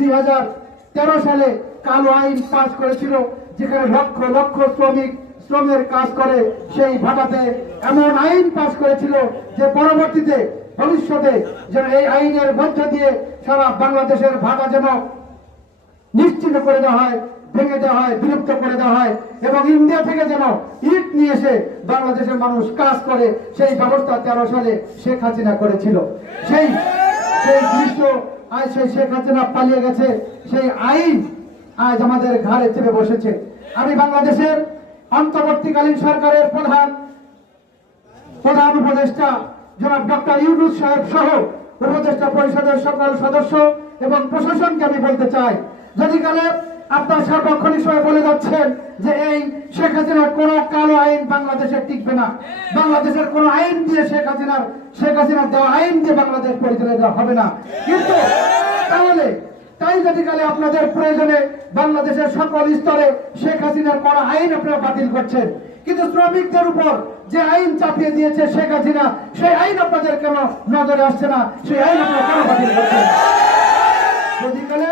2013 সালে কালো আইন পাস করেছিল, যেখানে লক্ষ লক্ষ শ্রমিক শ্রমের কাজ করে সেই ভাটাতে এমন আইন পাস করেছিল যে পরবর্তীতে ভবিষ্যতে যেন এই আইনের মধ্য দিয়ে সারা বাংলাদেশের ভাটা যেন নিশ্চিত করে দেওয়া হয়, ভেঙে দেওয়া হয়, বিলুপ্ত করে দেওয়া হয় এবং ইন্ডিয়া থেকে যেন ইট নিয়ে এসে বাংলাদেশের মানুষ কাজ করে, সেই ব্যবস্থা 13 সালে শেখ হাসিনা করেছিল। সেই দৃশ্য আজ সেই শেখ হাসিনা পালিয়ে গেছে, সেই আইন আজ আমাদের ঘাড়ে চেপে বসেছে। আমি বাংলাদেশের অন্তর্বর্তীকালীন সরকারের প্রধান উপদেষ্টা জনাব ডক্টর ইউনূস সাহেব সহ উপদেষ্টা পরিষদের সকল সদস্য এবং প্রশাসনকে আমি বলতে চাই, যদি কালে আপনার সার্বক্ষণিক সময় বলে যাচ্ছেন যে এই শেখ হাসিনার কোন কালো আইন বাংলাদেশে টিকবে না, বাংলাদেশের কোন আইন দিয়ে শেখ হাসিনার দেওয়া আইন দিয়ে বাংলাদেশ পরিচালিত হবে না, কিন্তু তাই যদি কালে আপনাদের প্রয়োজনে বাংলাদেশের সকল স্তরে শেখ হাসিনার করা আইন আপনারা বাতিল করছেন, কিন্তু শ্রমিকদের উপর যে আইন চাপিয়ে দিয়েছে শেখ হাসিনা, সেই আইন আপনাদের কেন নজরে আসছে না? সেই আইন আপনারা কেন বাতিল করছেন? যদি কালে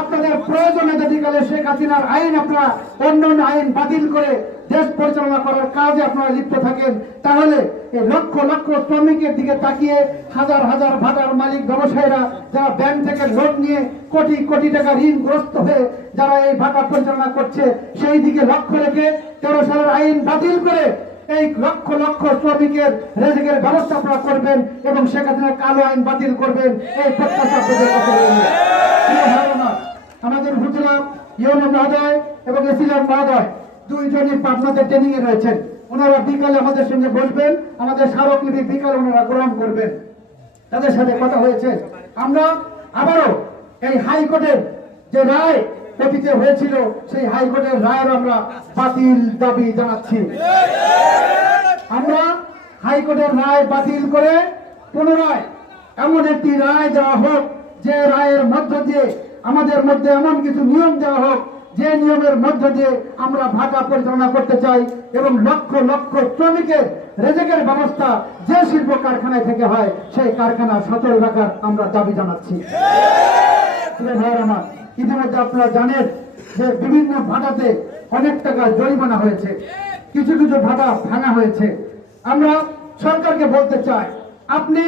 আপনাদের প্রয়োজনে যদি কালে শেখ হাসিনার আইন আপনারা অন্য আইন বাতিল করে দেশ পরিচালনা করার কাজে আপনারা লিপ্ত থাকেন, তাহলে এই লক্ষ লক্ষ শ্রমিকের দিকে তাকিয়ে হাজার হাজার ভাটার মালিক ব্যবসায়ীরা যারা ব্যাংক থেকে লোন নিয়ে কোটি কোটি টাকা ঋণগ্রস্ত হয়ে যারা এই ভাটা পরিচালনা করছে, সেই দিকে লক্ষ্য রেখে 13 সালের আইন বাতিল করে এই লক্ষ লক্ষ শ্রমিকের রেজিকের ব্যবস্থা আপনারা করবেন এবং শেখ হাসিনার কালো আইন বাতিল করবেন, এই প্রত্যাশা আপনাদের কাছে রইল। আমাদের উপজেলা ইউনো মহোদয় এবং এসিলাম মহোদয় দুইজনই পাবনাতে ট্রেনিং এ রয়েছেন, ওনারা বিকালে আমাদের সঙ্গে বসবেন, আমাদের স্মারকলিপি বিকালে ওনারা গ্রহণ করবেন, তাদের সাথে কথা হয়েছে। আমরা আবারও এই হাইকোর্টের যে রায় অতীতে হয়েছিল, সেই হাইকোর্টের রায়ের আমরা বাতিল দাবি জানাচ্ছি। আমরা হাইকোর্টের রায় বাতিল করে পুনরায় এমন একটি রায় দেওয়া হোক, যে রায়ের মধ্য দিয়ে আমাদের মধ্যে এমন কিছু নিয়ম দেওয়া হোক, যে নিয়মের মধ্য দিয়ে আমরা ভাটা পরিচালনা করতে চাই এবং লক্ষ লক্ষ শ্রমিকের রেজেকের ব্যবস্থা যে শিল্প কারখানায় থেকে হয়, সেই কারখানা সচল রাখার আমরা দাবি জানাচ্ছি। ইতিমধ্যে আপনারা জানেন যে বিভিন্ন ভাটাতে অনেক টাকা জরিমানা হয়েছে, কিছু কিছু ভাটা ভাঙা হয়েছে। আমরা সরকারকে বলতে চাই, আপনি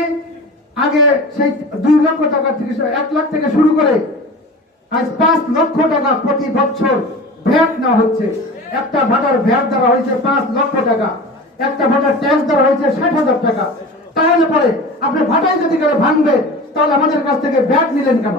আগে সেই 2 লক্ষ টাকা থেকে 1 লাখ থেকে শুরু করে আজ 5 লক্ষ টাকা প্রতি বছর ভ্যাট নেওয়া হচ্ছে। একটা ভাটার ভ্যাট দেওয়া হয়েছে 5 লক্ষ টাকা, একটা ভাটার ট্যাক্স দেওয়া হয়েছে 60,000 টাকা। তাহলে পরে আপনি ভাটায় যদি করে ভাঙবে, তাহলে আমাদের কাছ থেকে ভ্যাট নিলেন কেন?